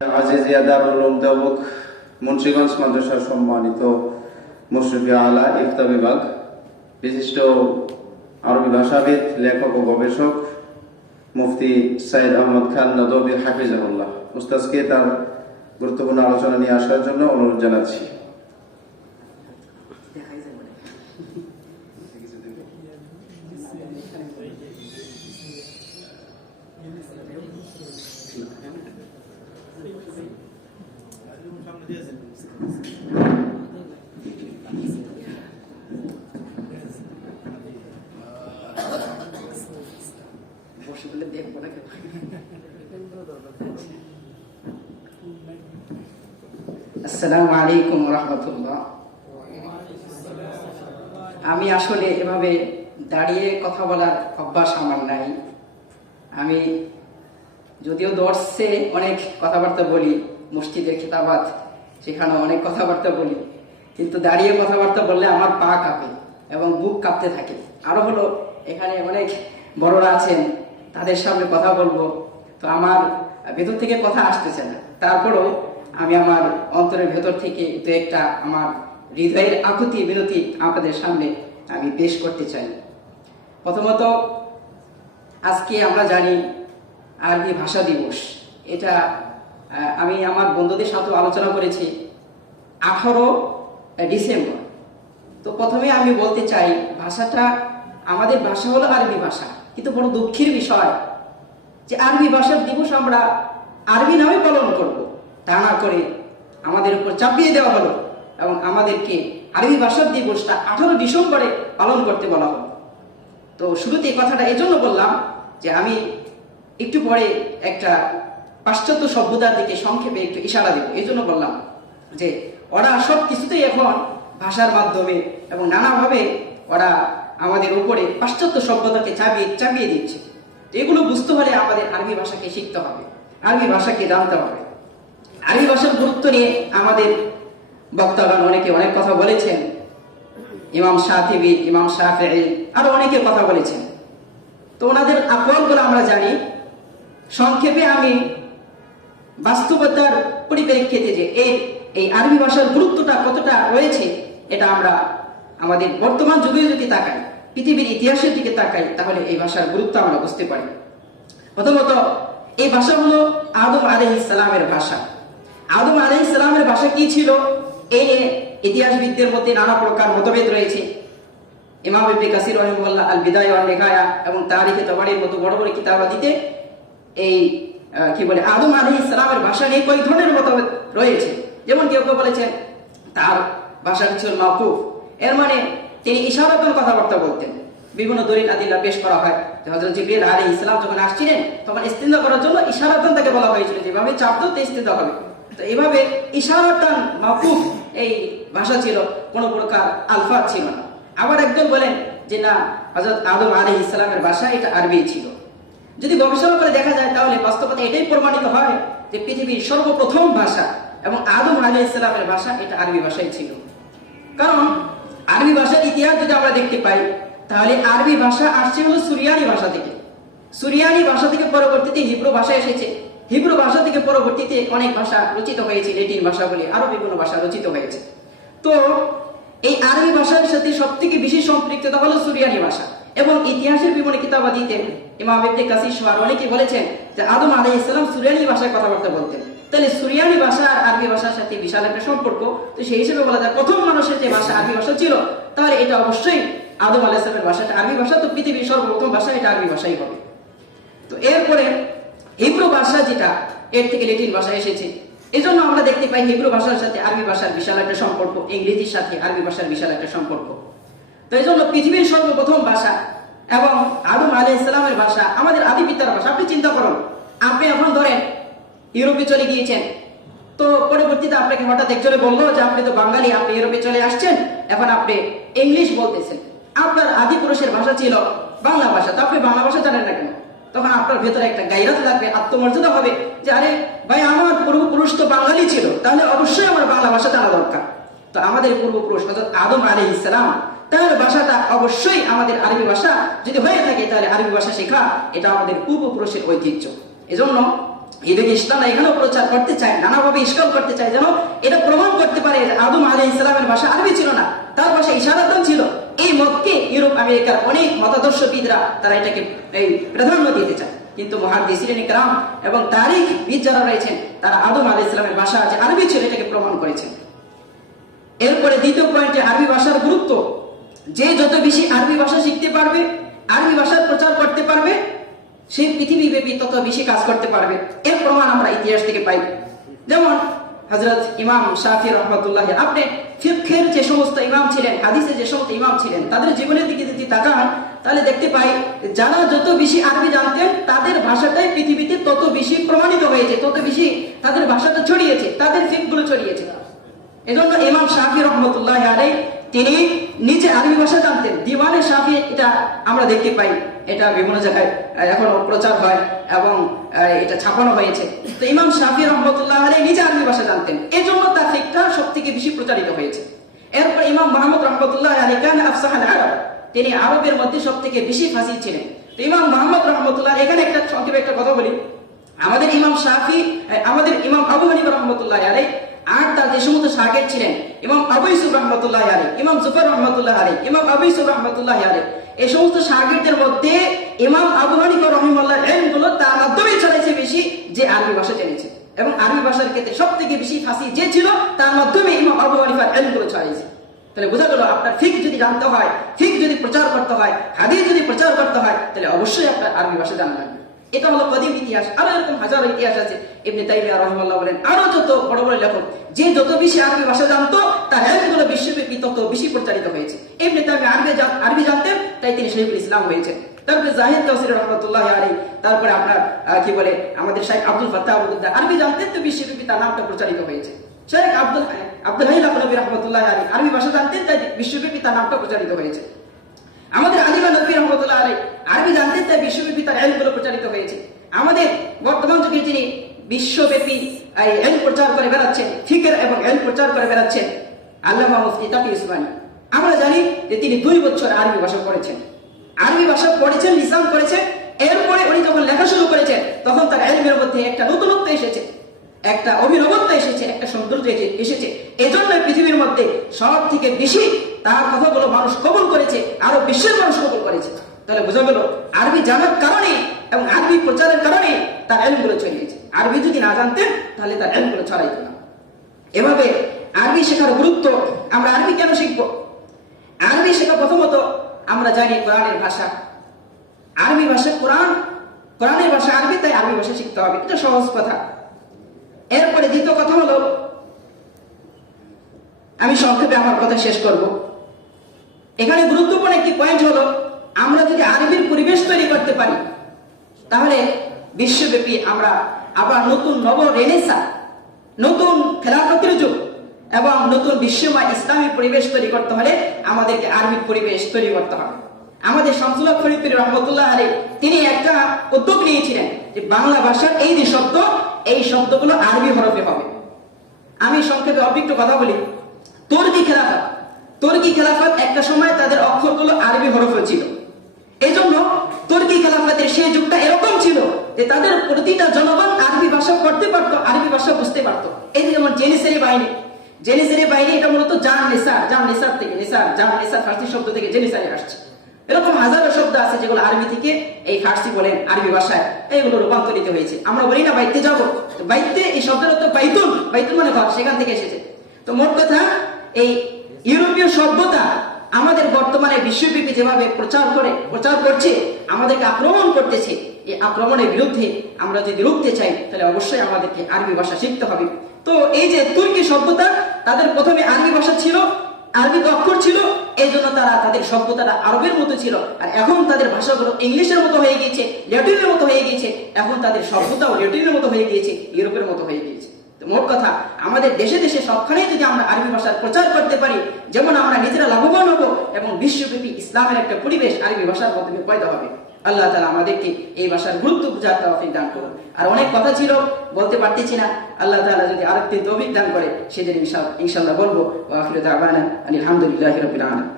আজিজিয়া দারুল উলুম দেওবন্দ মুন্সিগঞ্জ মাদ্রাসার সম্মানিত মুশরিফে আলা ইফতা বিভাগ, বিশিষ্ট আরবি ভাষাবিদ, লেখক ও গবেষক মুফতি সাইদ আহমদ খান নদভী হাফিজাহুল্লাহ উস্তাদকে তার গুরুত্বপূর্ণ আলোচনা নিয়ে আসার জন্য অনুরোধ জানাচ্ছি। আসসালামু আলাইকুম ওয়া রাহমাতুল্লাহ। আমি আসলে এভাবে দাঁড়িয়ে কথা বলার অভ্যাস আমার নাই। আমি যদিও দর্শে অনেক কথাবার্তা বলি, মসজিদের খেতাবাত সেখানে অনেক কথাবার্তা বলি, কিন্তু দাঁড়িয়ে কথাবার্তা বললে আমার পা কাঁপে এবং বুক কাঁপতে থাকে। আরো হলো এখানে অনেক বড়রা আছেন, তাদের সামনে কথা বলবো, তো আমার ভেতর থেকে কথা আসতেছে না। তারপরেও আমি আমার অন্তরের ভেতর থেকে দু একটা আমার হৃদয়ের আকুতি বিনতি আপনাদের সামনে আমি পেশ করতে চাই। প্রথমত, আজকে আমরা জানি আরবি ভাষা দিবস। এটা আমি আমার বন্ধুদের সাথে আলোচনা করেছি 18 ডিসেম্বর। তো প্রথমে আমি বলতে চাই, ভাষাটা আমাদের ভাষা হলো আরবি ভাষা, কিন্তু বড় দুঃখের বিষয় যে আরবি ভাষার দিবস আমরা আরবি নামে পালন করব, তা না করে আমাদের উপর চাপিয়ে দেওয়া হলো এবং আমাদেরকে আরবি ভাষার দিবসটা 18 ডিসেম্বরে পালন করতে বলা হলো। তো শুরুতে এই কথাটা এজন্য বললাম যে আমি একটু পরে একটা পাশ্চাত্য সভ্যতার দিকে সংক্ষেপে একটু ইশারা দেব। এই জন্য বললাম যে ওরা সব কিছুতেই এখন ভাষার মাধ্যমে এবং নানাভাবে ওরা আমাদের উপরে পাশ্চাত্য সভ্যতাকে চাপিয়ে দিচ্ছে। এগুলো বুঝতে হলে আমাদের আরবি ভাষাকে শিখতে হবে, আরবি ভাষাকে জানতে হবে। আরবি ভাষার গুরুত্ব নিয়ে আমাদের বক্তাগণ অনেকে অনেক কথা বলেছেন। ইমাম শাতিবি, ইমাম শাফিঈ, আরো অনেকে কথা বলেছেন। তো ওনাদের আকওয়ালগুলো আমরা জানি। সংক্ষেপে আমি বাস্তবতার পরিপ্রেক্ষিতে যে এই আরবি ভাষার গুরুত্বটা কতটা রয়েছে, এটা আমরা আমাদের বর্তমান যুগে যদি তাকাই, পৃথিবীর ইতিহাসের দিকে তাকাই, তাহলে এই ভাষার গুরুত্ব আমরা বুঝতে পারি। প্রথমত, এই ভাষা হলো আদম আলাইহিস সালামের ভাষা। আদম আলাইহিস সালামের ভাষা কি ছিল, এই নিয়ে ইতিহাসবিদদের মধ্যে নানা প্রকার মতভেদ রয়েছে। ইমাম ইবনে কাসির রাহিমাহুল্লাহ আল বিদায়া ওয়ান নিহায়া এবং তারিখে তাবারির মতো বড় বড় কিতাবাদিতে এই আদম আলাইহিস সালামের ভাষা নিয়ে কয়েক ধরনের মতভেদ রয়েছে। যেমন কেউ কেউ বলেছেন তার ভাষাটি ছিল মাওকুফ, এর মানে তিনি ইশারাতন কথাবার্তা বলতেন। বিভিন্ন দলিল আদিল্লাহ পেশ করা হয় যে হযরত জিবরিল আলাইহিস সালাম যখন আসছিলেন তখন ইস্তিনজা করার জন্য ইশারাতন তাকে বলা হয়েছিল, যেভাবে চাপ দাও ইস্তিনজা হবে। তো এইভাবে ইশারাতন মাওকুফ এই ভাষা ছিল, কোনো প্রকার আলফাজ ছিল না। আবার একজন বলেন যে না, হযরত আদম আলাইহিস সালামের ভাষা এটা আরবি ছিল। যদি গবেষণা করে দেখা যায় তাহলে বাস্তবতা এটাই প্রমাণিত হয় যে পৃথিবীর সর্বপ্রথম ভাষা এবং আদম আলাইহিস সালামের ভাষা এটা আরবি ভাষাই ছিল। কারণ আরবি ভাষার ইতিহাস যদি আমরা দেখতে পাই, তাহলে আরবি ভাষা আসছে হলো সুরিয়ানি ভাষা থেকে। সুরিয়ানি ভাষা থেকে পরবর্তীতে হিব্রু ভাষা এসেছে। হিব্রু ভাষা থেকে পরবর্তীতে অনেক ভাষা রচিত হয়েছে, ল্যাটিন ভাষা বলে আরো বিভিন্ন ভাষা রচিত হয়েছে। তো এই আরবি ভাষার সাথে সব থেকে বেশি সম্পৃক্ততা হলো সুরিয়ানি ভাষা। এবং ইতিহাসের বিভিন্ন কিতাবাদিতে ইমাম ইবনে কাসির সহ অনেকে বলেছেন যে আদম আলাইহিস সালাম সুরিয়ানি ভাষায় কথাবার্তা বলতেন। তাহলে সুরিয়ানি ভাষা আর আরবি ভাষার সাথে বিশাল একটা সম্পর্ক। তো সেই হিসেবে বলা যায় প্রথম মানুষের যে ভাষা আরবি ভাষা ছিল, তাহলে এটা অবশ্যই আদম আলাইহিস সালামের ভাষাটা আরবি ভাষা। তো পৃথিবীর সর্বপ্রথম ভাষা এটা আরবি ভাষাই হবে। তো এরপরে হিব্রু ভাষা যেটা, এর থেকে ল্যাটিন ভাষা এসেছে। এই জন্য আমরা দেখতে পাই হিব্রু ভাষার সাথে আরবি ভাষার বিশাল একটা সম্পর্ক, ইংরেজির সাথে আরবি ভাষার বিশাল একটা সম্পর্ক। তো এই জন্য পৃথিবীর সর্বপ্রথম ভাষা এবং আদম আলাইহিস সালামের ভাষা আমাদের আদি পিতার ভাষা। আপনি চিন্তা করুন, আপনি এখন ধরেন ইউরোপে চলে গিয়েছেন, তো পরবর্তীতে আপনাকে হঠাৎ একজনে বললো যে আপনি তো বাঙালি, আপনি ইউরোপে চলে আসছেন, এখন আপনি ইংলিশ বলতেছেন। আপনার আদি পুরুষের ভাষা ছিল বাংলা ভাষা, তো আপনি বাংলা ভাষা জানেন না কেন? তখন আপনার ভেতরে একটা গায়রাত লাগবে, আত্মমর্যাদা হবে যে আরে ভাই, আমার পূর্বপুরুষ তো বাঙালি ছিল, তাহলে অবশ্যই আমার বাংলা ভাষা জানা দরকার। তো আমাদের পূর্বপুরুষ হযরত আদম আলাইহিস সালাম, তার ভাষাটা অবশ্যই আমাদের আরবি ভাষা যদি হয়ে থাকে, তাহলে আরবি ভাষা শেখা এটা আমাদের পূর্বপুরুষের ঐতিহ্য। এজন্য এদিকে ইসলামরা এখানেও প্রচার করতে চায়, নানাভাবে ইস্কাল করতে চায়, যেন এটা প্রমাণ করতে পারে যে আদম আলাইহিস সালামের ভাষা আরবি ছিল না, তার ভাষা ইশারাতন ছিল। এই মতকে ইউরোপ আমেরিকার অনেক মতাদর্শবিদরা তারা এটাকে এই প্রাধান্য দিতে চায়। কিন্তু মুহাদ্দিসিন ইকরাম এবং তারিখবিদ যারা রয়েছেন তারা আদম আলাইহিস সালামের ভাষা যে আরবি ছিল এটাকে প্রমাণ করেছেন। এরপরে দ্বিতীয় পয়েন্টে আরবি ভাষার গুরুত্ব। যে যত বেশি আরবি ভাষা শিখতে পারবে, আরবি ভাষার প্রচার করতে পারবে, সেই পৃথিবীব্যাপী তত বেশি কাজ করতে পারবে। এর প্রমাণ আমরা ইতিহাস থেকে পাই। যেমন হযরত ইমাম শাফি রাহমাতুল্লাহ, আপনি ফিকহের যে সমস্ত ইমাম ছিলেন, হাদিসের যে সমস্ত ইমাম ছিলেন, তাদের জীবনের দিকে যদি তাকান তাহলে দেখতে পাই যারা যত বেশি আরবি জানতেন তাদের ভাষাটাই পৃথিবীতে তত বেশি প্রমাণিত হয়েছে, তত বেশি তাদের ভাষাটা ছড়িয়েছে, তাদের ফিকগুলো ছড়িয়েছে। এজন্য ইমাম শাফি রহমতুল্লাহ আলাইহি তিনি নিজে আরবি ভাষা জানতেন। দিওয়ানে শাফি এটা আমরা দেখতে পাই, এটা বিভিন্ন জায়গায় এখনো প্রচার হয় এবং এটা ছাপানো হয়েছে। তো ইমাম শাফি রহমতুল্লাহ আলাইহি নিজে আরবি ভাষা জানতেন, এজন্য তার ফিকটা সবথেকে বেশি প্রচারিত হয়েছে। এরপর ইমাম মুহাম্মদ রহমতুল্লাহ আলাইহি কান আফসাহুল আরব, তিনি আরবের মধ্যে সবথেকে বেশি ফাসিহ ছিলেন। তো ইমাম মুহাম্মদ রহমতুল্লাহ, এখানে একটা সংক্ষেপে একটা কথা বলি, আমাদের ইমাম শাফি, আমাদের ইমাম আবু হানিফা রহমতুল্লাহ আলাইহি আর তার যে সমস্ত শাগির্দ ছিলেন, ইমাম আবু ইউসুফ রহমতুল্লাহ আলাইহি, ইমাম জুফর রহমতুল্লাহ আলাইহি, ইমাম আবু ইউসুফ রহমতুল্লাহ আলাইহি, এই সমস্ত শাগির্দদের মধ্যে ইমাম আবু হানিফা রাহিমাহুল্লাহর ইলমগুলো তার মাধ্যমে ছড়াইছে বেশি, যে আরবি ভাষা জেনেছে। এবং আরবি ভাষার ক্ষেত্রে সবথেকে বেশি ফাসিহ যে ছিল, তার মাধ্যমে ইমাম আবু হানিফার ইলমগুলো ছড়াইছে। তাহলে বোঝা গেল আপনার ফিকহ যদি জানতে হয়, ফিকহ যদি প্রচার করতে হয়, হাদিস যদি প্রচার করতে হয়, তাহলে অবশ্যই আপনার আরবি ভাষা জানা লাগবে। এটা হলো কদিম ইতিহাস। আরো এরকম হাজারো ইতিহাস আছে। ইবনে তাইমিয়া রাহিমাহুল্লাহ বলেন, আরো যত বড় বড় লেখক যে যত বেশি আরবি ভাষা জানতো তার ইলমগুলো বিশ্বব্যাপী তত বেশি প্রচারিত হয়েছে। ইবনে তাইমিয়া আরবি জানতেন, তাই তিনি শহীদুল ইসলাম হয়েছেন। তারপরে জাহিদ তাওসির রহমাতুল্লাহ আলাইহি, তারপরে আপনার কি বলে আমাদের শেখ আব্দুল ফাত্তাহ আবুদ্দার আরবি জানতেন, তো বিশ্বব্যাপী তার নামটা প্রচারিত হয়েছে। শেখ আব্দুল হাই লাখনবী রহমাতুল্লাহ আলাইহি আরবি ভাষা জানতেন, তাই বিশ্বব্যাপী তার নামটা প্রচারিত হয়েছে। আমাদের আলিমা নবী রহমাতুল্লাহ আলাইহি আরবি জানতেন, তাই বিশ্বব্যাপী তার ইলমগুলো প্রচারিত হয়েছে। আমাদের বর্তমান যুগে যিনি বিশ্বব্যাপী ইলম প্রচার করে বেড়াচ্ছেন, ফিকহ এবং ইলম প্রচার করে বেড়াচ্ছেন, আল্লামা মুফতি তাকি উসমানী, আমরা জানি যে তিনি 2 বছর আরবি ভাষা পড়েছেন, আরবি ভাষা পড়েছেন, লিসান করেছেন। এরপরে উনি যখন লেখা শুরু করেছেন তখন তার ইলমের মধ্যে একটা নতুনত্ব এসেছে, একটা অভিনবত্ব এসেছে, একটা সৌন্দর্য এসেছে। এজন্য পৃথিবীর মধ্যে সব থেকে বেশি তার কথাগুলো মানুষ কবুল করেছে, আরো বিশ্বের মানুষ কবুল করেছে। তাহলে বোঝা গেল আরবি জানার কারণে এবং আরবি প্রচারের কারণে তার ইলমগুলো ছড়িয়েছে। আরবি যদি না জানতেন তাহলে তার ইলমগুলো ছড়াইতো না। এভাবে আরবি শেখার গুরুত্ব। আমরা আরবি কেন শিখব? আরবি শেখা প্রথমত আমরা জানি কোরআনের ভাষা, আরবি ভাষা কোরআনের ভাষা আরবি, তাই আরবি ভাষা শিখতে হবে, এটা সহজ কথা। এরপরে দ্বিতীয় কথা হলো, আমি সংক্ষেপে আমার কথা শেষ করব। এখানে গুরুত্বপূর্ণ একটি পয়েন্ট হলো, আমরা যদি আরবির পরিবেশ তৈরি করতে পারি তাহলে বিশ্বব্যাপী আমরা আবার নতুন রেনেসাঁ, নতুন খেলাফতের যুগ এবং নতুন বিশ্বময় ইসলামী পরিবেশ তৈরি করতে হলে আমাদেরকে আরবি পরিবেশ তৈরি করতে হবে। আমাদের শামসুল হক ফরিদপুর রহমতুল্লাহ আলাইহি তিনি একটা উদ্যোগ নিয়েছিলেন যে বাংলা ভাষার এই যে শব্দ, এই শব্দগুলো আরবি হরফে হবে। আমি সংক্ষেপে অল্প একটু কথা বলি। তুর্কি খেলাফত একটা সময় তাদের অক্ষরগুলো আরবি হরফে ছিল। এই জন্য তুর্কি খেলাফতের সেই যুগটা এরকম ছিল যে তাদের প্রতিটা জনগণ আরবি ভাষা পড়তে পারতো, আরবি ভাষা বুঝতে পারতো। এই যেমন জেনিসারি বাহিনী, এটা মূলত জান নেসার থেকে, ফার্সি শব্দ থেকে জেনিসারি আসছে। এরকম হাজারো শব্দ আছে যেগুলো আরবি থেকে এই ফার্সি বলেন আরবি ভাষায় এইগুলো রূপান্তরিত হয়েছে। আমরা বলি না বাইতে যাবো, বাইতে এই শব্দের অর্থ বাইতুন মানে ঘর, সেখান থেকে এসেছে। তো মোট কথা, এই ইউরোপীয় সভ্যতা আমাদের বর্তমানে বিশ্বব্যাপী যেভাবে প্রচার করছে, আমাদেরকে আক্রমণ করতেছে, এই আক্রমণের বিরুদ্ধে আমরা যদি রুখতে চাই তাহলে অবশ্যই আমাদেরকে আরবি ভাষা শিখতে হবে। তো এই যে তুর্কি সভ্যতা, তাদের প্রথমে আরবি ভাষা ছিল, আরবি অক্ষর ছিল, এই জন্য তারা তাদের সভ্যতাটা আরবের মতো ছিল। আর এখন তাদের ভাষাগুলো ইংলিশের মতো হয়ে গিয়েছে, ল্যাটিনের মতো হয়ে গিয়েছে। এখন তাদের সভ্যতাও ল্যাটিনের মতো হয়ে গিয়েছে, ইউরোপের মতো হয়ে গিয়েছে। মোট কথা, আমাদের দেশে দেশে সবখানেই যদি আমরা আরবি ভাষার প্রচার করতে পারি, যেমন আমরা নিজেরা লাভবান হব এবং বিশ্বব্যাপী ইসলামের একটা পরিবেশ আরবি ভাষার মাধ্যমে পয়দা হবে। আল্লাহ তাআলা আমাদেরকে এই ভাষার গুরুত্ব বুঝার তৌফিক দান করুন। আর অনেক কথা ছিল, বলতে পারতেছি না। আল্লাহ তাআলা যদি আরেকটি তৌফিক দান করে সেদিন ইনশাআল্লাহ বলবো। ওয়া আখিরু দাওয়ানা আলহামদুলিল্লাহি রাব্বিল আলামিন।